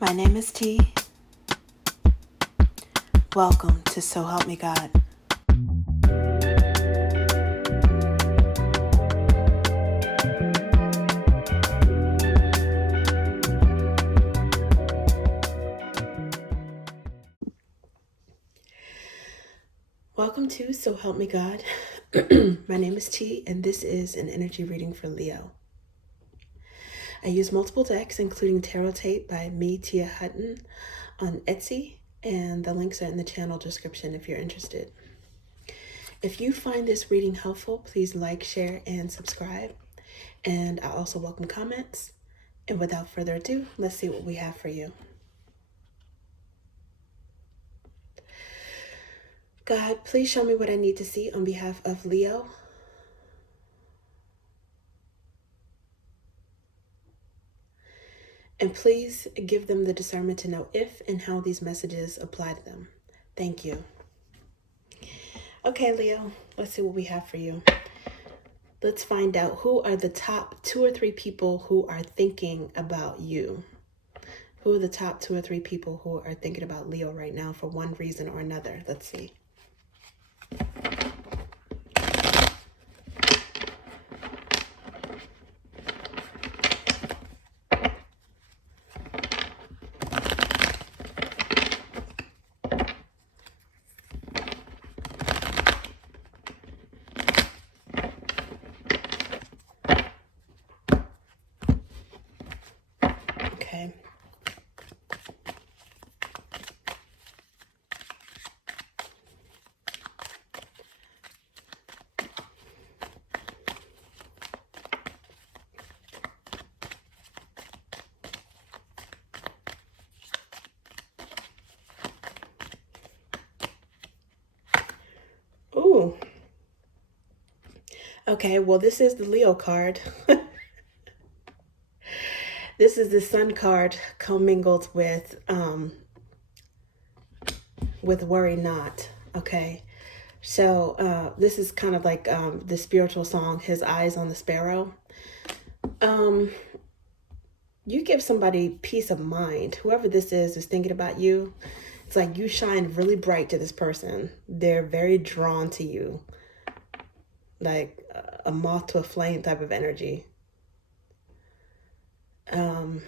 My name is T. Welcome to So Help Me God. Welcome to So Help Me God. My name is T, and this is an energy reading for Leo. I use multiple decks, including Tarot Tape by me, Tia Hutton, on Etsy, and the links are in the channel description if you're interested. If you find this reading helpful, please like, share, and subscribe. And I also welcome comments. And without further ado, let's see what we have for you. God, please show me what I need to see on behalf of Leo. And please give them the discernment to know if and how these messages apply to them. Thank you. Okay, Leo, let's see what we have for you. Let's find out who are the top 2 or 3 people who are thinking about you. Who are the top 2 or 3 people who are thinking about Leo right now for one reason or another? Let's see. Okay. Ooh. Okay, well, this is the Leo card. This is the Sun card commingled with worry not. Okay, so this is kind of like the spiritual song, His Eyes on the Sparrow. You give somebody peace of mind. Whoever this is thinking about you. It's like you shine really bright to this person. They're very drawn to you, like a moth to a flame type of energy. And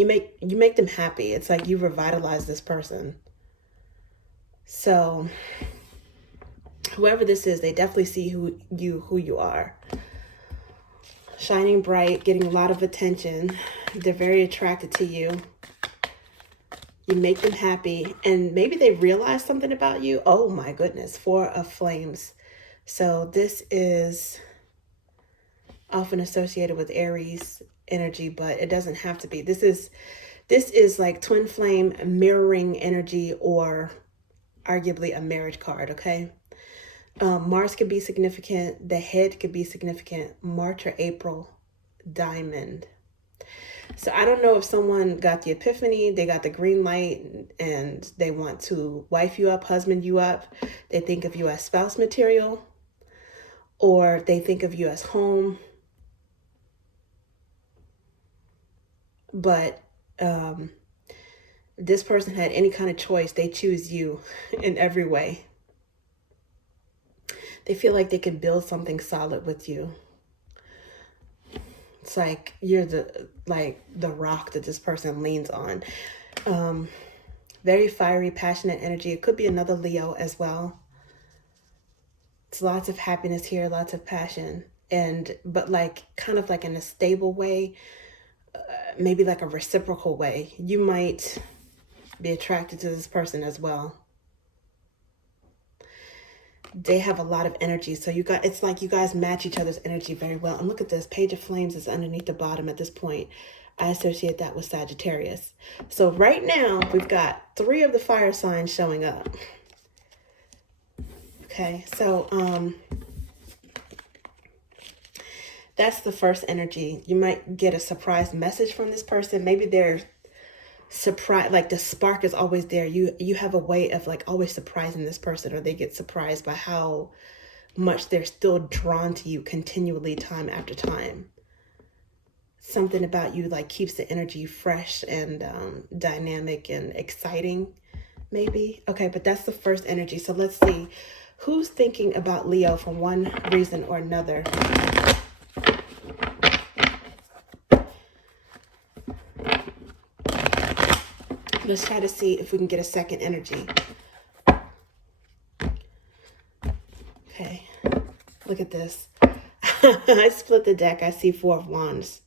you make them happy. It's like you revitalize this person. So whoever this is, they definitely see who you are. Shining bright, getting a lot of attention. They're very attracted to you. You make them happy, and maybe they realize something about you. Oh my goodness, 4 of Flames. So this is often associated with Aries energy, but it doesn't have to be. This is like twin flame mirroring energy, or arguably a marriage card. Okay. Mars could be significant. The head could be significant. March or April, Diamond. So I don't know if someone got the epiphany, they got the green light, and they want to wife you up, husband you up. They think of you as spouse material, or they think of you as home. But this person had any kind of choice. They choose you in every way. They feel like they can build something solid with you. It's like you're the rock that this person leans on. Very fiery, passionate energy. It could be another Leo as well. It's lots of happiness here, lots of passion, but like kind of like in a stable way, maybe like a reciprocal way. You might be attracted to this person as well. They have a lot of energy, so it's like you guys match each other's energy very well. And look at this, Page of Flames is underneath the bottom at this point. I associate that with Sagittarius. So right now we've got 3 of the fire signs showing up. Okay, so that's the first energy. You might get a surprise message from this person. Maybe they're surprise, like the spark is always there. You have a way of like always surprising this person, or they get surprised by how much they're still drawn to you continually, time after time. something about you like keeps the energy fresh and dynamic and exciting, maybe. Okay, but that's the first energy. So let's see who's thinking about Leo for one reason or another. Let's try to see if we can get a second energy. Okay, look at this. I split the deck. I see 4 of Wands.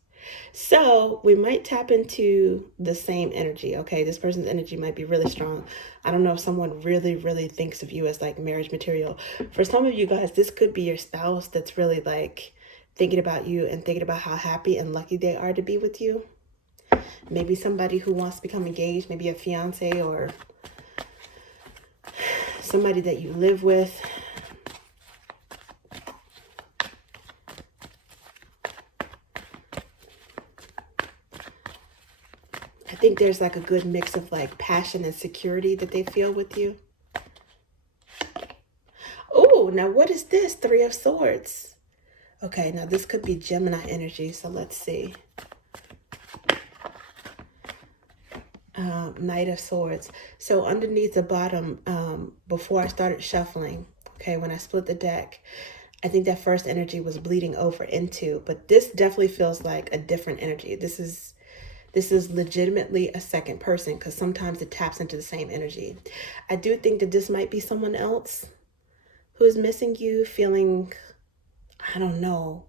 So we might tap into the same energy. Okay, this person's energy might be really strong. I don't know if someone really, really thinks of you as like marriage material. For some of you guys, this could be your spouse that's really like thinking about you and thinking about how happy and lucky they are to be with you. Maybe somebody who wants to become engaged, maybe a fiance or somebody that you live with. I think there's like a good mix of like passion and security that they feel with you. Oh, now what is this? 3 of Swords. Okay, now this could be Gemini energy, so let's see. Knight of Swords. So underneath the bottom, before I started shuffling, okay, when I split the deck, I think that first energy was bleeding over into, but this definitely feels like a different energy. This is legitimately a second person because sometimes it taps into the same energy. I do think that this might be someone else who is missing you, feeling, I don't know,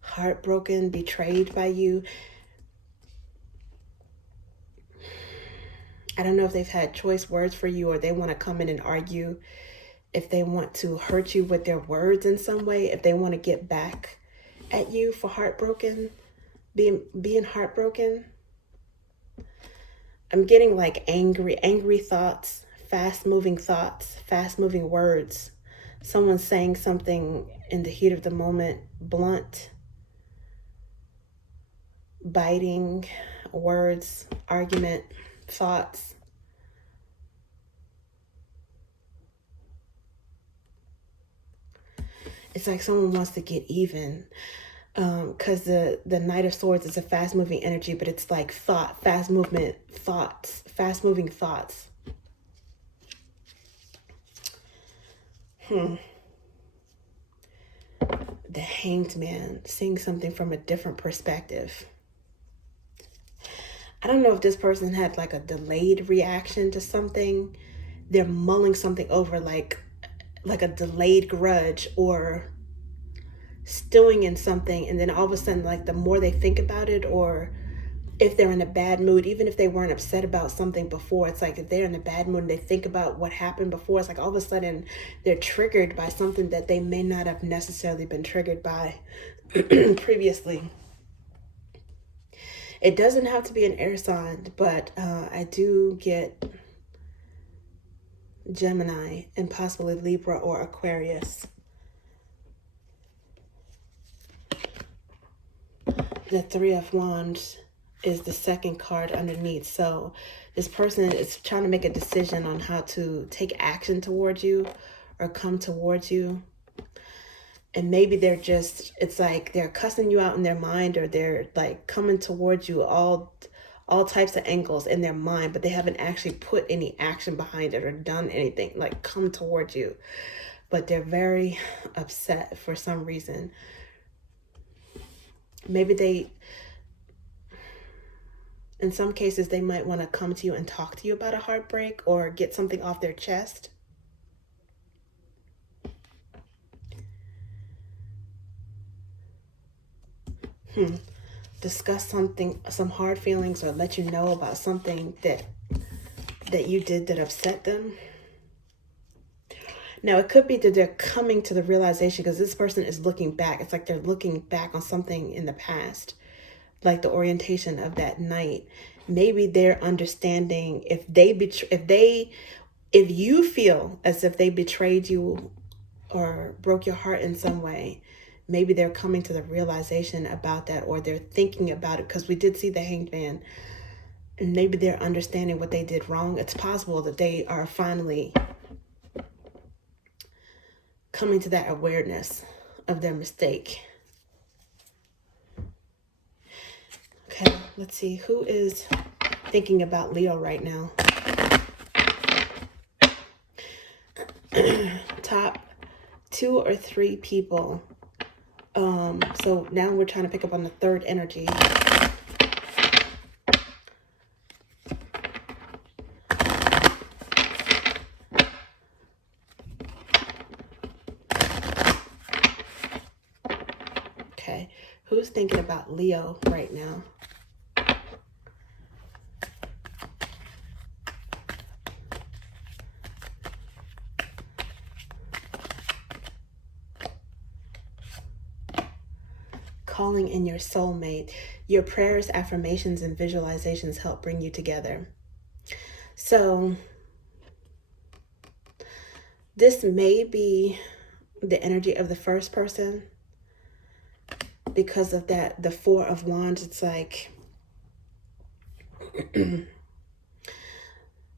heartbroken, betrayed by you. I don't know if they've had choice words for you or they want to come in and argue, if they want to hurt you with their words in some way, if they want to get back at you for being heartbroken. I'm getting like angry thoughts, fast-moving words. Someone saying something in the heat of the moment, blunt, biting words, argument, thoughts. It's like someone wants to get even. Because the Knight of Swords is a fast-moving energy, but it's like fast-moving thoughts. The Hanged Man, seeing something from a different perspective. I don't know if this person had like a delayed reaction to something. They're mulling something over like a delayed grudge or stewing in something, and then all of a sudden, like the more they think about it, or if they're in a bad mood, even if they weren't upset about something before, it's like if they're in a bad mood and they think about what happened before, it's like all of a sudden they're triggered by something that they may not have necessarily been triggered by previously. It doesn't have to be an air sign, but I do get Gemini and possibly Libra or Aquarius. The 3 of Wands is the second card underneath. So this person is trying to make a decision on how to take action towards you or come towards you. And maybe they're just, it's like they're cussing you out in their mind, or they're like coming towards you all types of angles in their mind, but they haven't actually put any action behind it or done anything, like come towards you. But they're very upset for some reason. Maybe in some cases, they might want to come to you and talk to you about a heartbreak or get something off their chest. Discuss some hard feelings, or let you know about something that you did that upset them. Now, it could be that they're coming to the realization, because this person is looking back. It's like they're looking back on something in the past, like the orientation of that night. Maybe they're understanding if you feel as if they betrayed you or broke your heart in some way, maybe they're coming to the realization about that, or they're thinking about it, because we did see the Hanged Man. And maybe they're understanding what they did wrong. It's possible that they are finally coming to that awareness of their mistake. Let's see, who is thinking about Leo right now? Top 2 or 3 people. So now we're trying to pick up on the third energy. Okay, who's thinking about Leo right now? Calling in your soulmate. Your prayers, affirmations, and visualizations help bring you together. So this may be the energy of the first person because of that, the 4 of Wands. It's like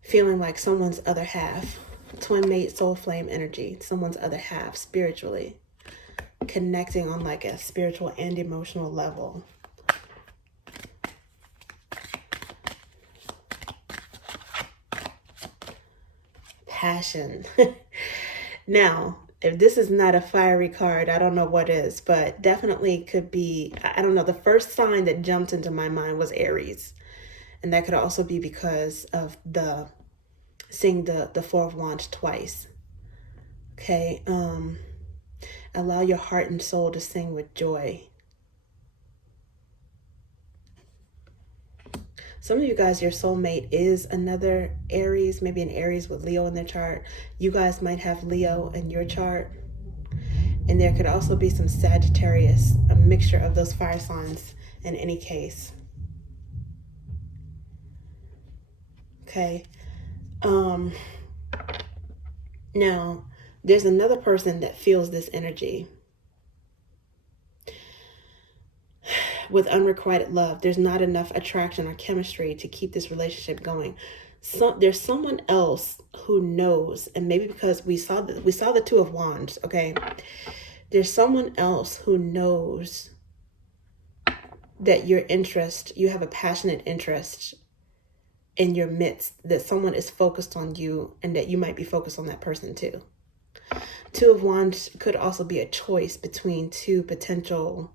feeling like someone's other half, twin mate, soul flame energy, someone's other half spiritually, connecting on like a spiritual and emotional level. Passion. Now, if this is not a fiery card, I don't know what is, but definitely could be, I don't know, the first sign that jumped into my mind was Aries. And that could also be because of seeing the 4 of Wands twice. Okay, allow your heart and soul to sing with joy. Some of you guys, your soulmate is another Aries, maybe an Aries with Leo in their chart. You guys might have Leo in your chart. And there could also be some Sagittarius, a mixture of those fire signs in any case. Okay. Now, there's another person that feels this energy. With unrequited love, there's not enough attraction or chemistry to keep this relationship going. So there's someone else who knows, and maybe because we saw the 2 of Wands, okay? There's someone else who knows that you have a passionate interest in your midst, that someone is focused on you and that you might be focused on that person too. 2 of Wands could also be a choice between 2 potential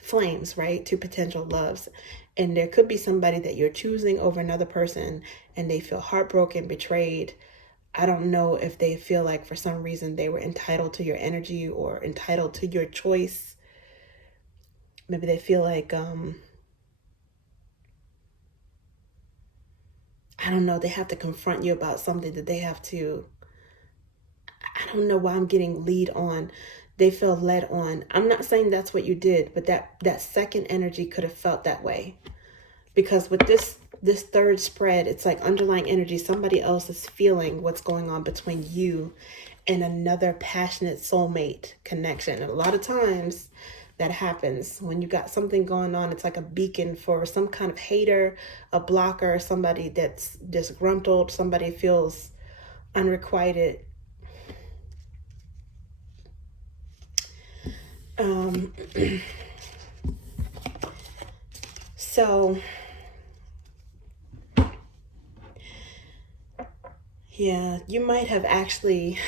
flames, right? 2 potential loves. And there could be somebody that you're choosing over another person and they feel heartbroken, betrayed. I don't know if they feel like for some reason they were entitled to your energy or entitled to your choice. Maybe they feel like, I don't know, they have to confront you about something that they have to, I don't know why I'm getting lead on. They feel led on. I'm not saying that's what you did, but that second energy could have felt that way. Because with this third spread, it's like underlying energy, somebody else is feeling what's going on between you and another passionate soulmate connection. And a lot of times that happens when you got something going on. It's like a beacon for some kind of hater, a blocker, somebody that's disgruntled, somebody feels unrequited. So yeah, you might have actually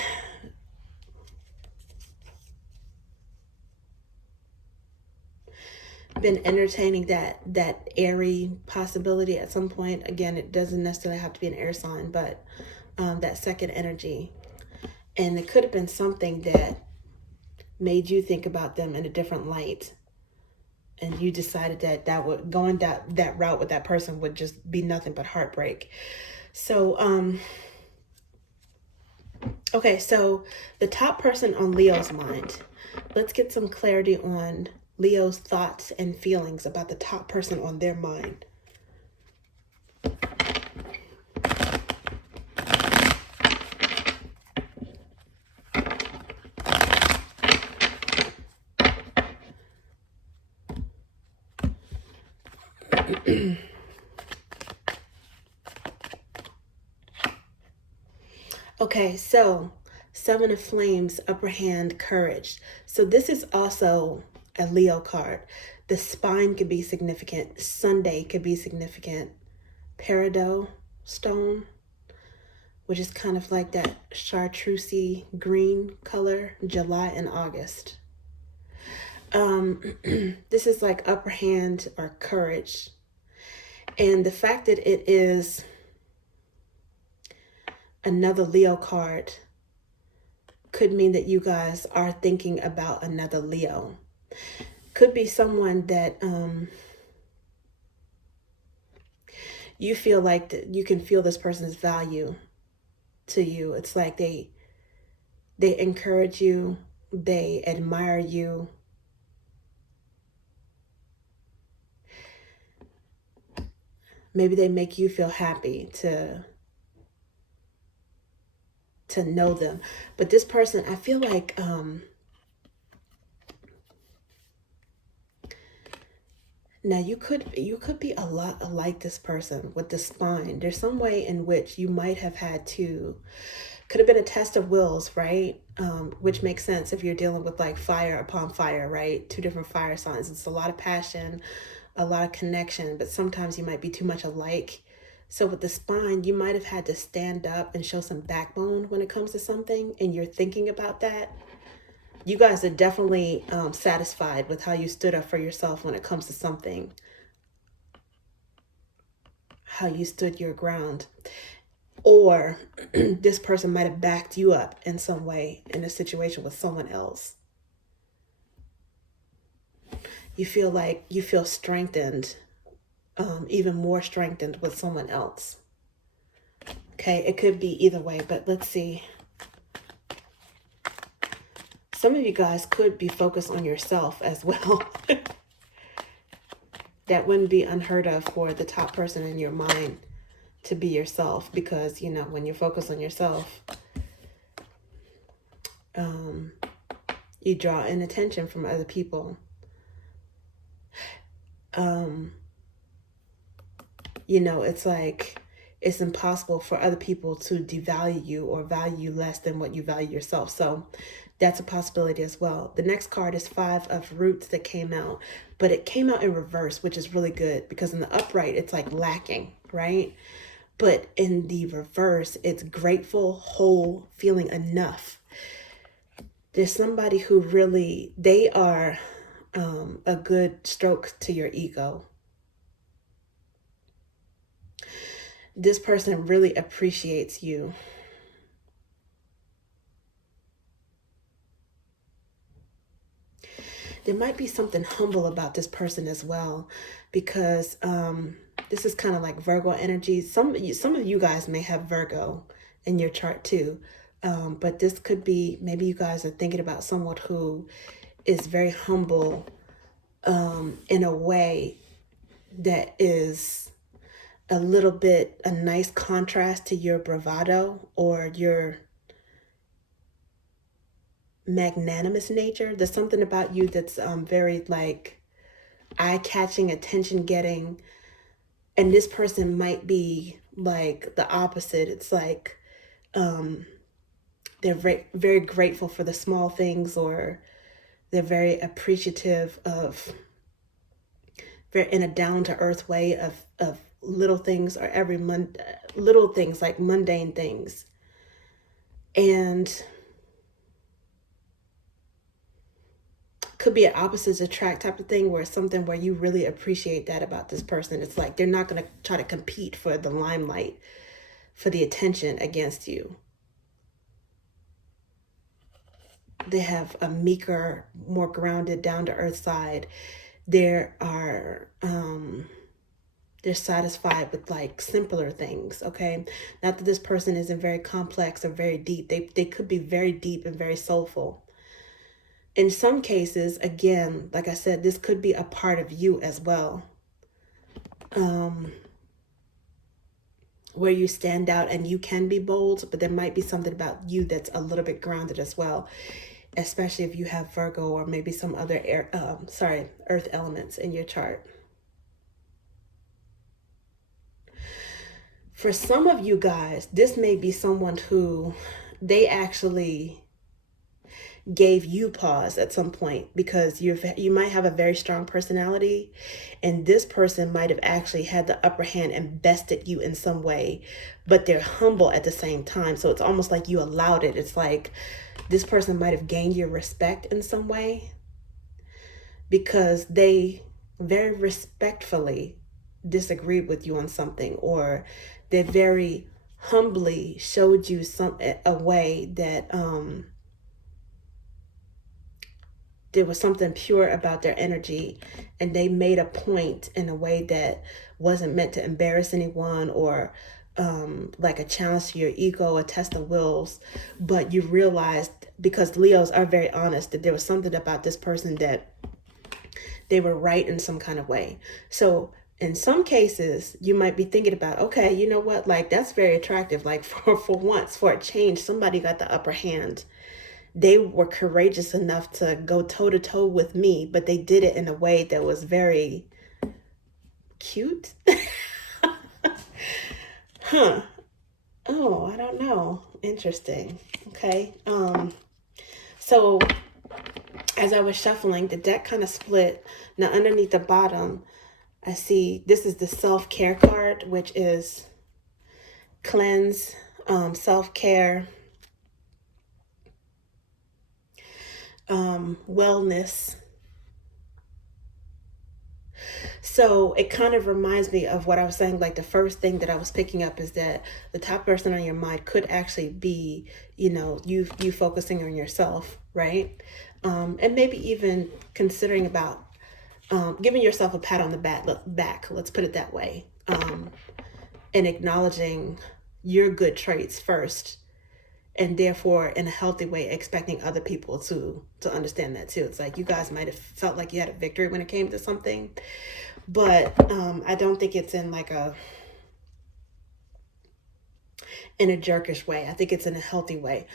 been entertaining that airy possibility at some point. Again, it doesn't necessarily have to be an air sign, but that second energy. And it could have been something that made you think about them in a different light. And you decided that going that route with that person would just be nothing but heartbreak. So, okay, so the top person on Leo's mind. Let's get some clarity on Leo's thoughts and feelings about the top person on their mind. Okay, so 7 of Flames, upper hand, courage. So this is also a Leo card. The spine could be significant. Sunday could be significant. Peridot stone, which is kind of like that chartreusey green color, July and August. This is like upper hand or courage. And the fact that it is another Leo card could mean that you guys are thinking about another Leo. Could be someone that you feel like that you can feel this person's value to you. It's like they encourage you, they admire you. Maybe they make you feel happy to know them. But this person, I feel like now you could be a lot like this person with the spine. There's some way in which you might have had to, could have been a test of wills, right? Which makes sense if you're dealing with like fire upon fire, right? Two different fire signs. It's a lot of passion, a lot of connection, but sometimes you might be too much alike. So with the spine, you might have had to stand up and show some backbone when it comes to something, and you're thinking about that. You guys are definitely satisfied with how you stood up for yourself when it comes to something, how you stood your ground. Or this person might have backed you up in some way in a situation with someone else. You feel strengthened, even more strengthened with someone else. Okay, it could be either way, but let's see. Some of you guys could be focused on yourself as well. That wouldn't be unheard of for the top person in your mind to be yourself, because, you know, when you're focused on yourself, you draw in attention from other people. You know, it's like it's impossible for other people to devalue you or value you less than what you value yourself. So that's a possibility as well. The next card is 5 of Roots that came out, but it came out in reverse, which is really good because in the upright, it's like lacking, right? But in the reverse, it's grateful, whole, feeling enough. There's somebody who really, they are a good stroke to your ego. This person really appreciates you. There might be something humble about this person as well, because this is kind of like Virgo energy. Some of you guys may have Virgo in your chart too, but this could be, maybe you guys are thinking about someone who is very humble in a way that is a little bit a nice contrast to your bravado or your magnanimous nature. There's something about you that's very like eye-catching, attention-getting, and this person might be like the opposite. It's like they're very, very grateful for the small things, or they're very appreciative of, very in a down-to-earth way of little things, or little things like mundane things. And could be an opposites attract type of thing, where it's something where you really appreciate that about this person. It's like they're not going to try to compete for the limelight, for the attention against you. They have a meeker, more grounded, down-to-earth side. They're satisfied with like simpler things, okay? Not that this person isn't very complex or very deep. They could be very deep and very soulful. In some cases, again, like I said, this could be a part of you as well, where you stand out and you can be bold, but there might be something about you that's a little bit grounded as well, especially if you have Virgo or maybe some other earth elements in your chart. For some of you guys, this may be someone who they actually gave you pause at some point, because you might have a very strong personality, and this person might have actually had the upper hand and bested you in some way, but they're humble at the same time. So it's almost like you allowed it. It's like this person might have gained your respect in some way, because they very respectfully disagreed with you on something, or they very humbly showed you a way that there was something pure about their energy, and they made a point in a way that wasn't meant to embarrass anyone, or like a challenge to your ego, a test of wills. But you realized, because Leos are very honest, that there was something about this person that they were right in some kind of way. So in some cases, you might be thinking about, okay, you know what, like that's very attractive. Like for once, for a change, somebody got the upper hand. They were courageous enough to go toe to toe with me, but they did it in a way that was very cute. Huh. Oh, I don't know. Interesting. Okay. So as I was shuffling, the deck kind of split. Now underneath the bottom, I see this is the self-care card, which is cleanse, self-care, wellness. So it kind of reminds me of what I was saying. Like the first thing that I was picking up is that the top person on your mind could actually be, you focusing on yourself, right? And maybe even considering about giving yourself a pat on the back, let's put it that way, and acknowledging your good traits first, and therefore in a healthy way expecting other people to understand that too. It's like you guys might have felt like you had a victory when it came to something, but I don't think it's in like in a jerkish way. I think it's in a healthy way.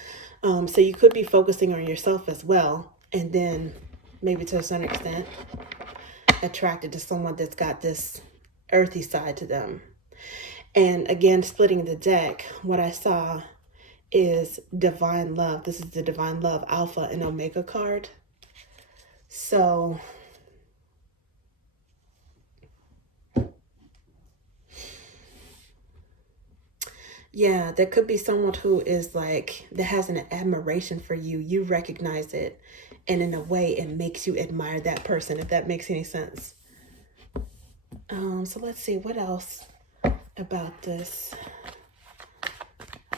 So you could be focusing on yourself as well, and then maybe to a certain extent attracted to someone that's got this earthy side to them. And again, splitting the deck, what I saw is divine love. This is the divine love Alpha and Omega card. So yeah, there could be someone who is like, that has an admiration for you. You recognize it, and in a way it makes you admire that person, if that makes any sense. So let's see what else about this.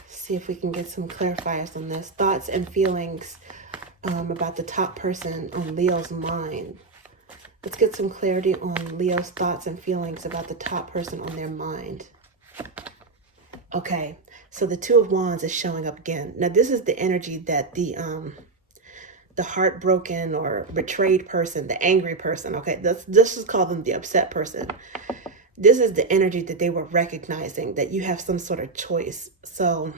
See if we can get some clarifiers on this. Thoughts and feelings about the top person on Leo's mind. Let's get some clarity on Leo's thoughts and feelings about the top person on their mind. Okay, so the Two of Wands is showing up again. Now this is the energy that the heartbroken or betrayed person, the angry person, okay, let's just call them the upset person. This is the energy that they were recognizing, that you have some sort of choice. So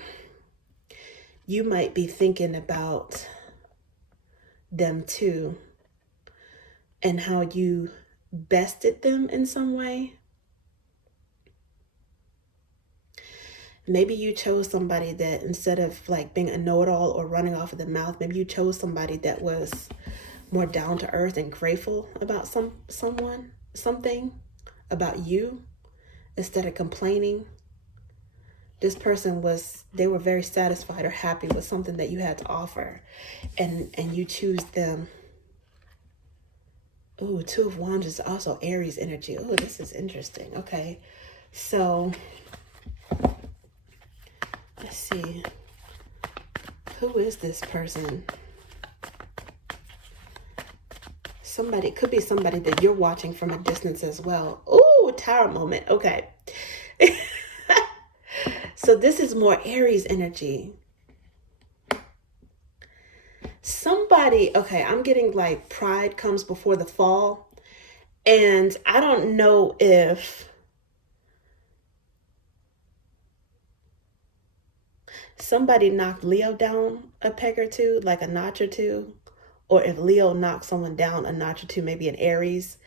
you might be thinking about them too, and how you bested them in some way. Maybe you chose somebody that, instead of like being a know-it-all or running off of the mouth, maybe you chose somebody that was more down to earth and grateful about something about you, instead of complaining. This person they were very satisfied or happy with something that you had to offer, and you choose them. Oh, Two of Wands is also Aries energy. Oh, this is interesting. Okay, so let's see. Who is this person? Somebody, could be somebody that you're watching from a distance as well. Oh, Tower moment. Okay. So this is more Aries energy. Somebody, okay, I'm getting like pride comes before the fall. And I don't know if somebody knocked Leo down a peg or two, like a notch or two, or if Leo knocked someone down a notch or two, maybe an Aries.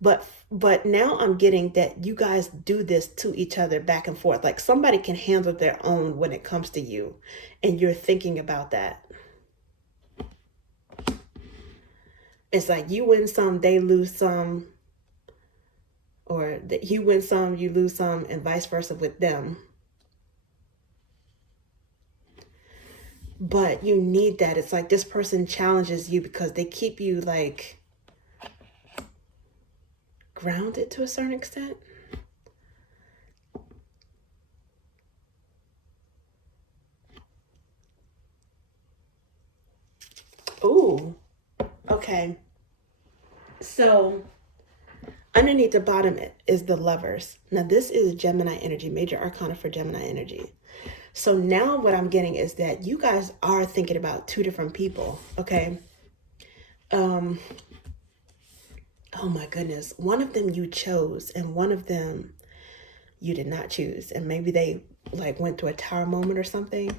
But now I'm getting that you guys do this to each other back and forth. Like somebody can handle their own when it comes to you, and you're thinking about that. It's like you win some, they lose some, or that you win some, you lose some, and vice versa with them. But you need that. It's like this person challenges you because they keep you like grounded to a certain extent. Ooh, okay. So underneath the bottom is the Lovers. Now this is Gemini energy, major arcana for Gemini energy. So now what I'm getting is that you guys are thinking about two different people, okay? Oh my goodness. One of them you chose and one of them you did not choose. And maybe they like went through a tower moment or something.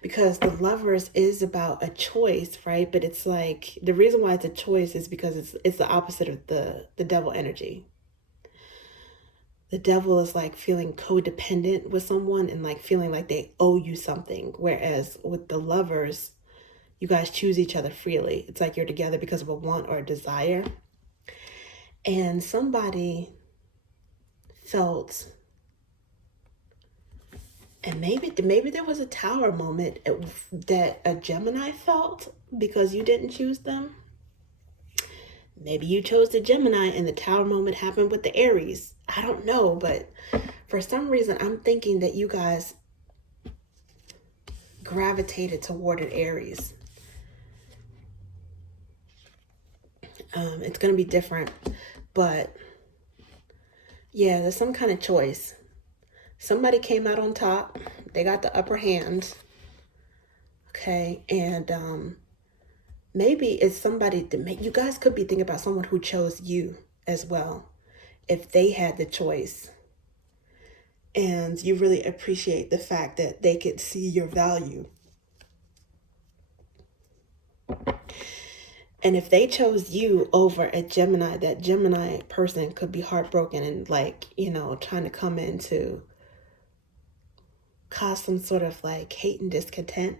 Because the Lovers is about a choice, right? But it's like the reason why it's a choice is because it's the opposite of the Devil energy. The Devil is like feeling codependent with someone and like feeling like they owe you something. Whereas with the Lovers, you guys choose each other freely. It's like you're together because of a want or a desire. And somebody felt, and maybe there was a tower moment that a Gemini felt because you didn't choose them. Maybe you chose the Gemini and the tower moment happened with the Aries. I don't know, but for some reason, I'm thinking that you guys gravitated toward an Aries. It's going to be different, but yeah, there's some kind of choice. Somebody came out on top. They got the upper hand. Okay, and maybe it's somebody that you guys could be thinking about someone who chose you as well, if they had the choice. And you really appreciate the fact that they could see your value. And if they chose you over a Gemini, that Gemini person could be heartbroken and like, you know, trying to come in to cause some sort of like hate and discontent.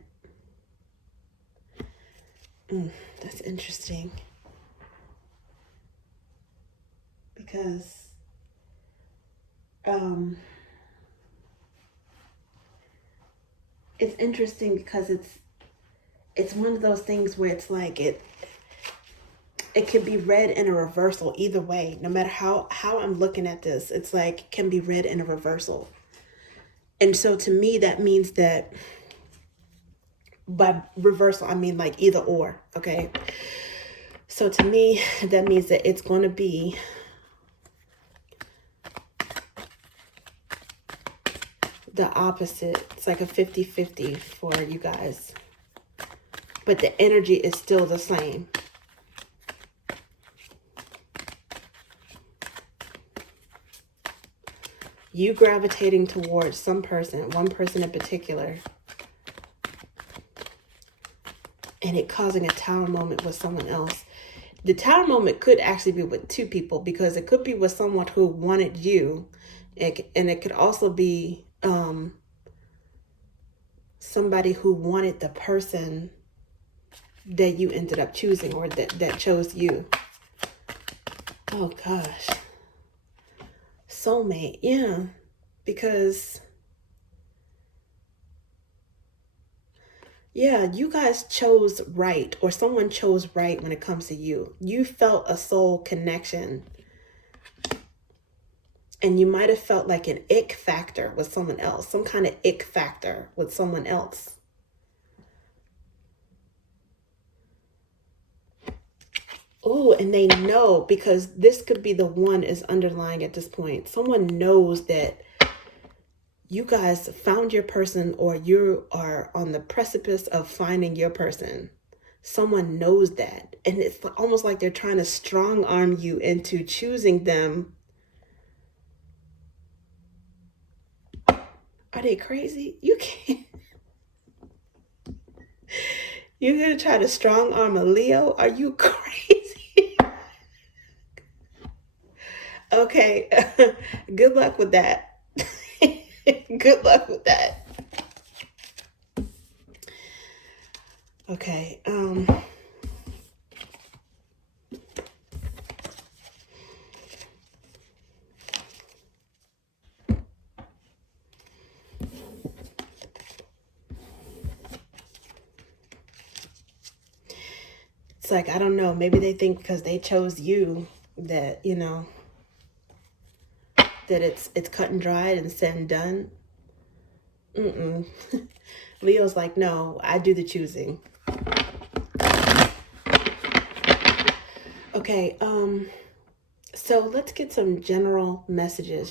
That's interesting. Because it's interesting because it's one of those things where it's like it can be read in a reversal either way. No matter how I'm looking at this, it's like it can be read in a reversal. And so to me, that means that by reversal, I mean like either or, okay? So to me, that means that it's going to be the opposite. It's like a 50-50 for you guys. But the energy is still the same. You gravitating towards some person, one person in particular, and it causing a tower moment with someone else. The tower moment could actually be with two people because it could be with someone who wanted you, and it could also be somebody who wanted the person that you ended up choosing or that chose you. Oh gosh. Soulmate, yeah, because yeah, you guys chose right, or someone chose right when it comes to you. You felt a soul connection, and you might have felt like an ick factor with someone else, some kind of ick factor with someone else. Oh, and they know, because this could be the one is underlying at this point. Someone knows that you guys found your person, or you are on the precipice of finding your person. Someone knows that. And it's almost like they're trying to strong arm you into choosing them. Are they crazy? You can't. You're going to try to strong arm a Leo? Are you crazy? Okay. Good luck with that. Good luck with that. Okay. It's like, I don't know, maybe they think because they chose you that, you know, that it's cut and dried and said and done. Leo's like, no, I do the choosing. Okay, so let's get some general messages,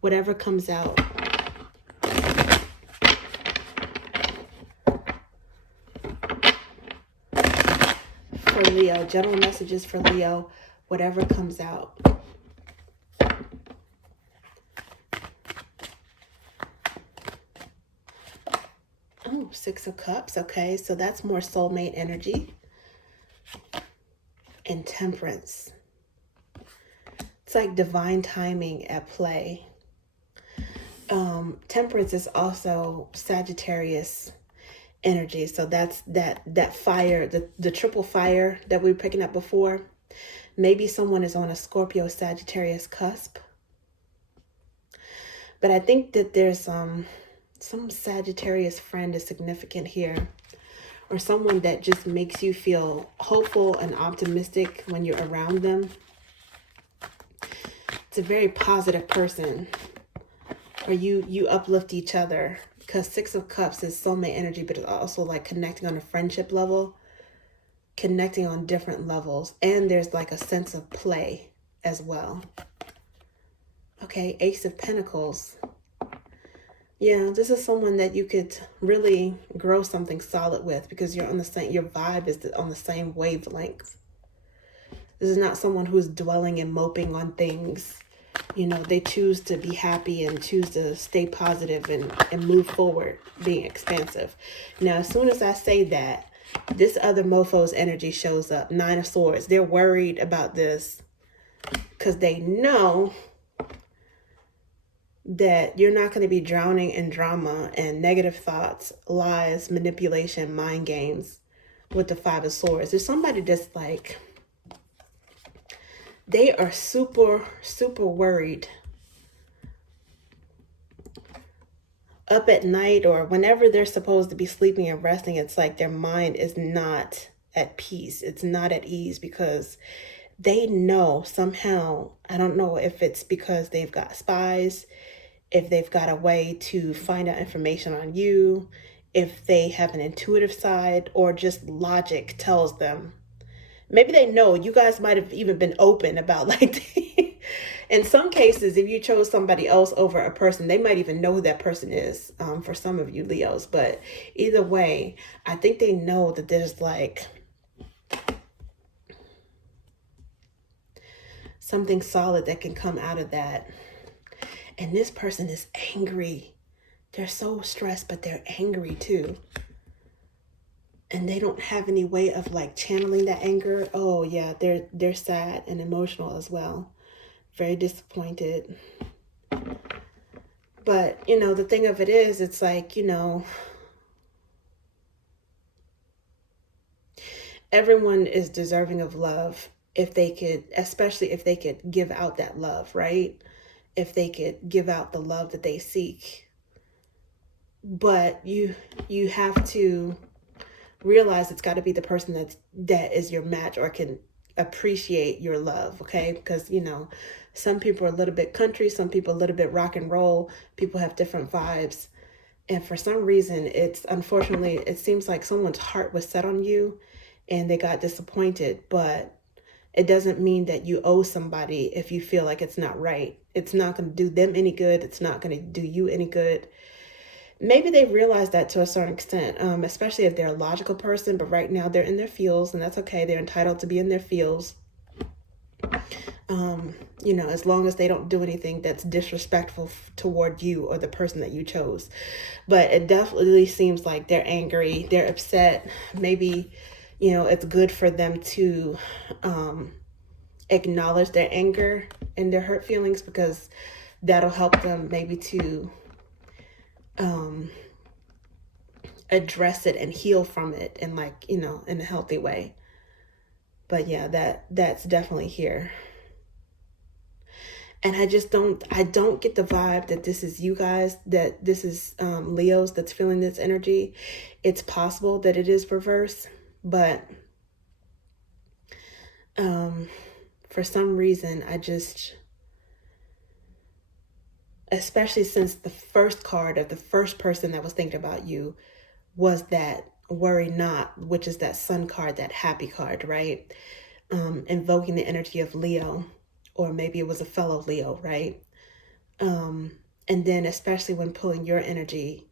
whatever comes out. For Leo, general messages for Leo, whatever comes out. Oh, Six of Cups. Okay, so that's more soulmate energy. And Temperance. It's like divine timing at play. Temperance is also Sagittarius energy. So that's that fire, the triple fire that we were picking up before. Maybe someone is on a Scorpio Sagittarius cusp. But I think that there's some Sagittarius friend is significant here, or someone that just makes you feel hopeful and optimistic when you're around them. It's a very positive person, or you uplift each other, because Six of Cups is soulmate energy, but it's also like connecting on a friendship level, connecting on different levels, and there's like a sense of play as well. Okay, Ace of Pentacles. Yeah, this is someone that you could really grow something solid with, because you're on the same, your vibe is on the same wavelength. This is not someone who's dwelling and moping on things. You know, they choose to be happy and choose to stay positive and move forward, being expansive. Now, as soon as I say that, this other mofo's energy shows up. Nine of Swords. They're worried about this because they know that you're not going to be drowning in drama and negative thoughts, lies, manipulation, mind games with the Five of Swords. There's somebody that's like, they are super, super worried. Up at night or whenever they're supposed to be sleeping and resting, it's like their mind is not at peace. It's not at ease because they know somehow, I don't know if it's because they've got spies, if they've got a way to find out information on you, if they have an intuitive side, or just logic tells them. Maybe they know you guys might have even been open about like, in some cases, if you chose somebody else over a person, they might even know who that person is, for some of you Leos. But either way, I think they know that there's like something solid that can come out of that. And this person is angry. They're so stressed, but they're angry too. And they don't have any way of like channeling that anger. Oh yeah, they're sad and emotional as well. Very disappointed. But, you know, the thing of it is, it's like, you know, everyone is deserving of love if they could, especially if they could give out that love, right? If they could give out the love that they seek. But you have to realize it's got to be the person that is your match or can appreciate your love, okay? Because, you know, some people are a little bit country, some people a little bit rock and roll. People have different vibes. And for some reason, it's unfortunately, it seems like someone's heart was set on you and they got disappointed. But it doesn't mean that you owe somebody if you feel like it's not right. It's not going to do them any good. It's not going to do you any good. Maybe they realize that to a certain extent, especially if they're a logical person. But right now they're in their feels, and that's okay. They're entitled to be in their feels. You know, as long as they don't do anything that's disrespectful toward you or the person that you chose. But it definitely seems like they're angry. They're upset. Maybe, you know, it's good for them to acknowledge their anger and their hurt feelings, because that'll help them maybe to address it and heal from it in, like, you know, in a healthy way. But yeah, that's definitely here. And I don't get the vibe that this is you guys, that this is Leos that's feeling this energy. It's possible that it is reverse. But for some reason, especially since the first card of the first person that was thinking about you was that worry not, which is that sun card, that happy card, right? Invoking the energy of Leo, or maybe it was a fellow Leo, right? And then especially when pulling your energy,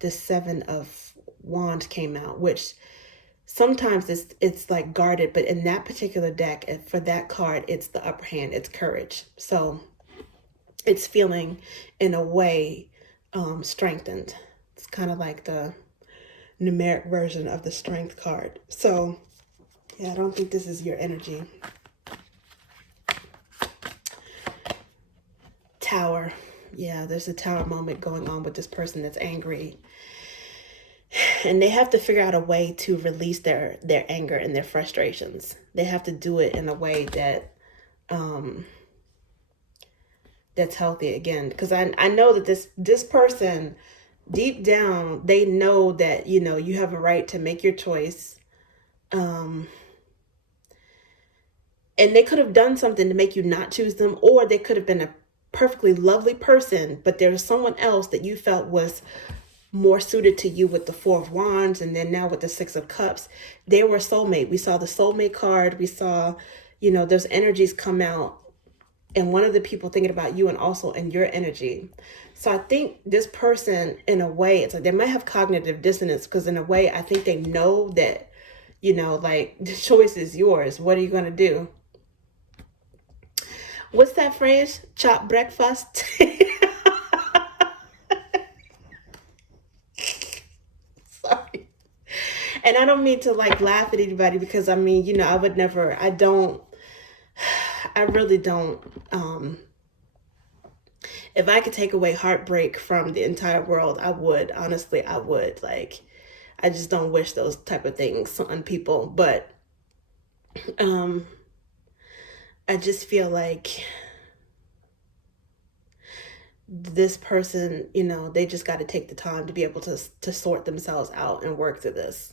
the Seven of Wands came out, which sometimes it's like guarded, but in that particular deck, and for that card, it's the upper hand, it's courage. So it's feeling in a way strengthened. It's kind of like the numeric version of the strength card. So yeah, I don't think this is your energy. Tower. Yeah, there's a tower moment going on with this person that's angry. And they have to figure out a way to release their anger and their frustrations. They have to do it in a way that that's healthy again. Because I know that this person, deep down, they know that, you have a right to make your choice. And they could have done something to make you not choose them, or they could have been a perfectly lovely person, but there was someone else that you felt was more suited to you with the Four of Wands, and then now with the Six of Cups. They were a soulmate. We saw the soulmate card. We saw, those energies come out, and one of the people thinking about you and also in your energy. So I think this person, in a way, it's like they might have cognitive dissonance, because in a way, I think they know that, like, the choice is yours. What are you going to do? What's that phrase? Chop breakfast? Sorry. And I don't mean to like laugh at anybody, because I mean, I would never, I really don't. If I could take away heartbreak from the entire world, I would. Honestly, I would. Like, I just don't wish those type of things on people. But I just feel like this person, they just got to take the time to be able to sort themselves out and work through this.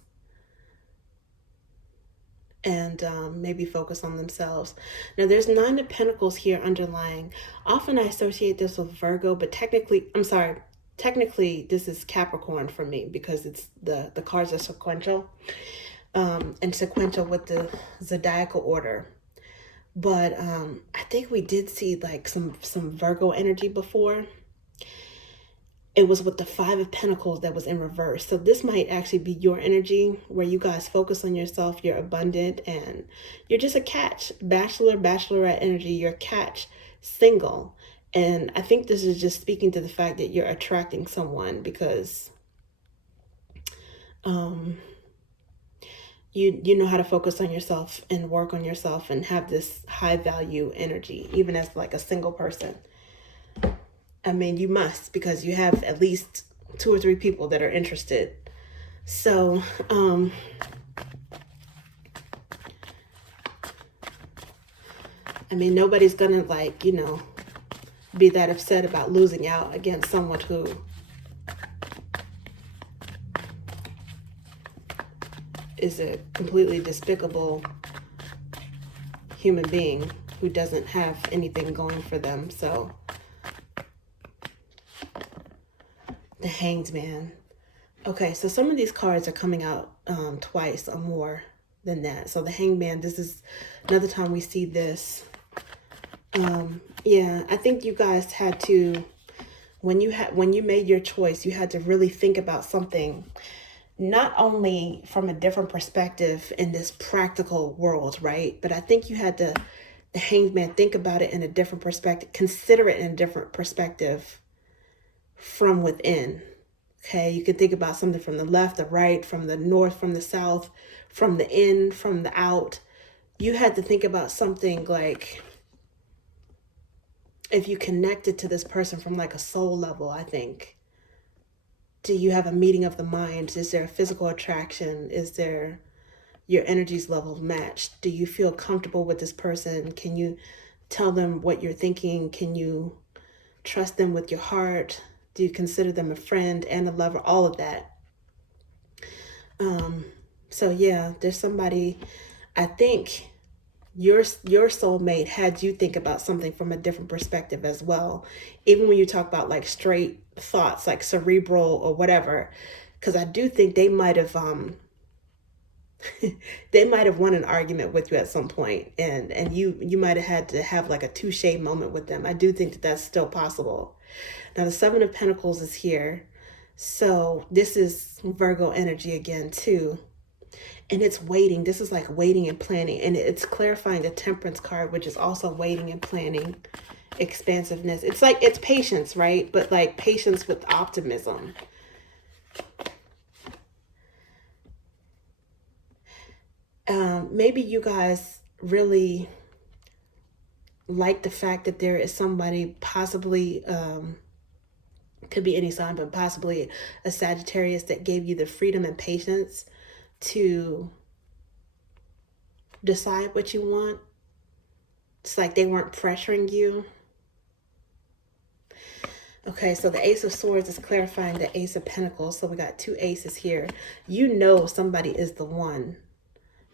And maybe focus on themselves. Now, there's Nine of Pentacles here underlying. Often I associate this with Virgo, but technically, this is Capricorn for me, because it's the cards are sequential, and sequential with the zodiacal order. But I think we did see like some Virgo energy before. It was with the Five of Pentacles that was in reverse. So this might actually be your energy, where you guys focus on yourself, you're abundant, and you're just a catch. Bachelor, bachelorette energy, you're you single. And I think this is just speaking to the fact that you're attracting someone, because you know how to focus on yourself and work on yourself and have this high value energy, even as like a single person. I mean, you must, because you have at least 2 or 3 people that are interested. So, I mean, nobody's gonna like, be that upset about losing out against someone who is a completely despicable human being who doesn't have anything going for them. So, the Hanged Man. Okay, so some of these cards are coming out twice or more than that. So the Hanged Man, this is another time we see this. Yeah, I think you guys had to, when you made your choice, you had to really think about something, not only from a different perspective in this practical world, right? But I think you had to, the Hanged Man, think about it in a different perspective, consider it in a different perspective from within. Okay, you can think about something from the left, the right, from the north, from the south, from the in, from the out. You had to think about something like, if you connected to this person from like a soul level, I think. Do you have a meeting of the minds? Is there a physical attraction? Is there your energies level matched? Do you feel comfortable with this person? Can you tell them what you're thinking? Can you trust them with your heart? Do you consider them a friend and a lover? All of that. So yeah, there's somebody, I think your soulmate had you think about something from a different perspective as well. Even when you talk about like straight thoughts, like cerebral or whatever, because I do think they might have they might have won an argument with you at some point, and you might have had to have like a touche moment with them. I do think that that's still possible. Now the Seven of Pentacles is here, so this is Virgo energy again too, and it's waiting. This is like waiting and planning, and it's clarifying the Temperance card, which is also waiting and planning, expansiveness. It's like it's patience, right? But like patience with optimism. Maybe you guys really like the fact that there is somebody, possibly could be any sign, but possibly a Sagittarius, that gave you the freedom and patience to decide what you want. It's like they weren't pressuring you. Okay, so the Ace of Swords is clarifying the Ace of Pentacles. So we got two aces here. You know somebody is the one.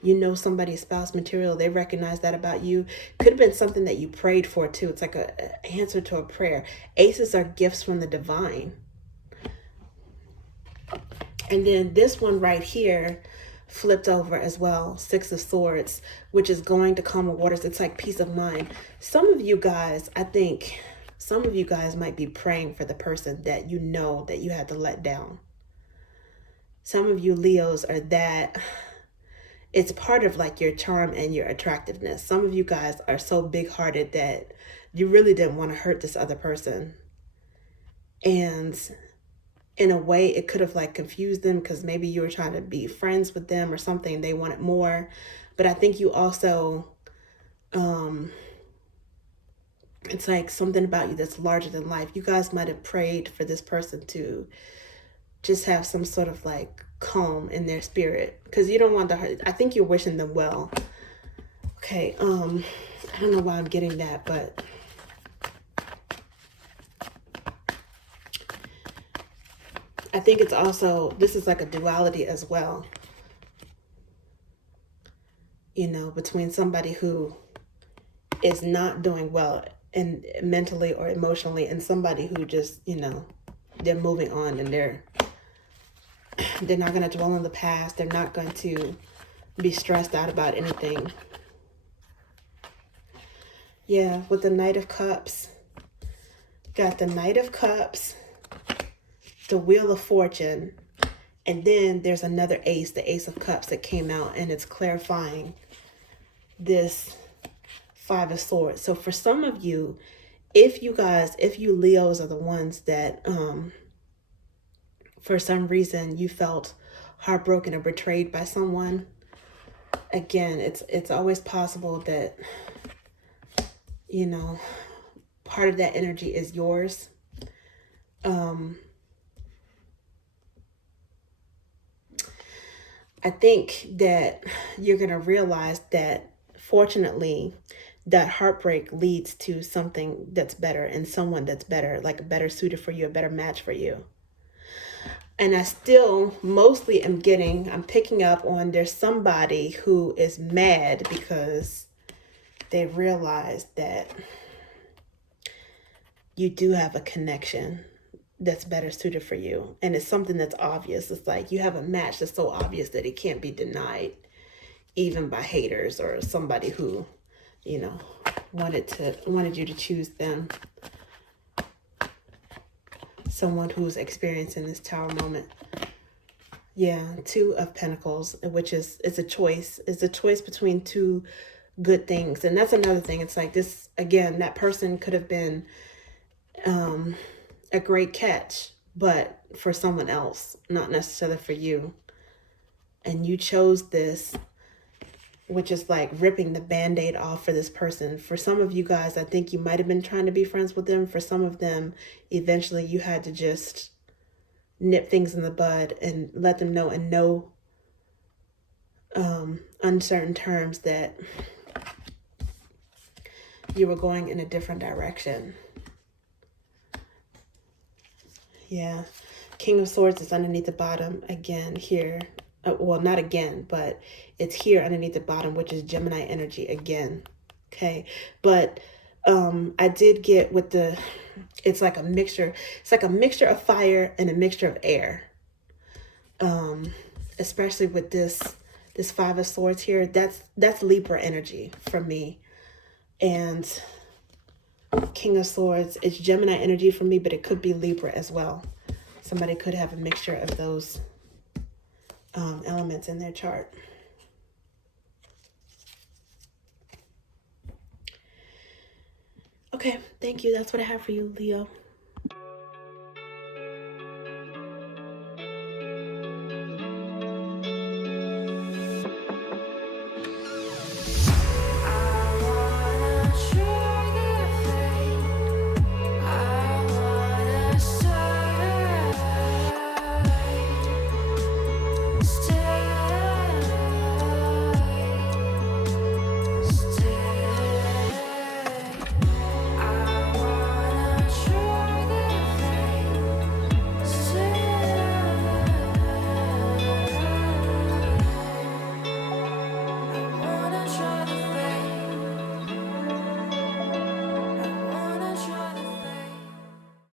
You know somebody's spouse material. They recognize that about you. Could have been something that you prayed for too. It's like an answer to a prayer. Aces are gifts from the divine. And then this one right here flipped over as well. Six of Swords, which is going to calm the waters. It's like peace of mind. Some of you guys, I think some of you guys might be praying for the person that you know that you had to let down. Some of you Leos are that. It's part of like your charm and your attractiveness. Some of you guys are so big-hearted that you really didn't want to hurt this other person. And in a way, it could have like confused them because maybe you were trying to be friends with them or something. They wanted more. But I think you also, it's like something about you that's larger than life. You guys might have prayed for this person to just have some sort of like calm in their spirit because you don't want to hurt. I think you're wishing them well. Okay, I don't know why I'm getting that, but I think it's also, this is like a duality as well, you know, between somebody who is not doing well and mentally or emotionally and somebody who just, you know, they're moving on and they're not going to dwell on the past. They're not going to be stressed out about anything. Yeah, with the Knight of Cups, got the Knight of Cups, the Wheel of Fortune, and then there's another ace, the Ace of Cups that came out, and it's clarifying this Five of Swords. So for some of you, if you Leos are the ones that for some reason you felt heartbroken or betrayed by someone, again, it's always possible that, you know, part of that energy is yours. I think that you're going to realize that fortunately that heartbreak leads to something that's better and someone that's better, like a better suited for you, a better match for you. And I still mostly I'm picking up on there's somebody who is mad because they realize that you do have a connection that's better suited for you. And it's something that's obvious. It's like you have a match that's so obvious that it can't be denied, even by haters or somebody who, you know, wanted you to choose them. Someone who's experiencing this Tower moment. Yeah, Two of Pentacles, which is, it's a choice. It's a choice between two good things. And that's another thing. It's like this, again, that person could have been a great catch, but for someone else, not necessarily for you. And you chose this, which is like ripping the Band-Aid off for this person. For some of you guys, I think you might have been trying to be friends with them. For some of them, eventually you had to just nip things in the bud and let them know in no uncertain terms that you were going in a different direction. Yeah. King of Swords is underneath the bottom again here. well, not again, but it's here underneath the bottom, which is Gemini energy again. Okay. But I did get with the, it's like a mixture. It's like a mixture of fire and a mixture of air. Especially with this Five of Swords here, that's Libra energy from me. And King of Swords, it's Gemini energy for me, but it could be Libra as well. Somebody could have a mixture of those elements in their chart. Okay, thank you. That's what I have for you, Leo.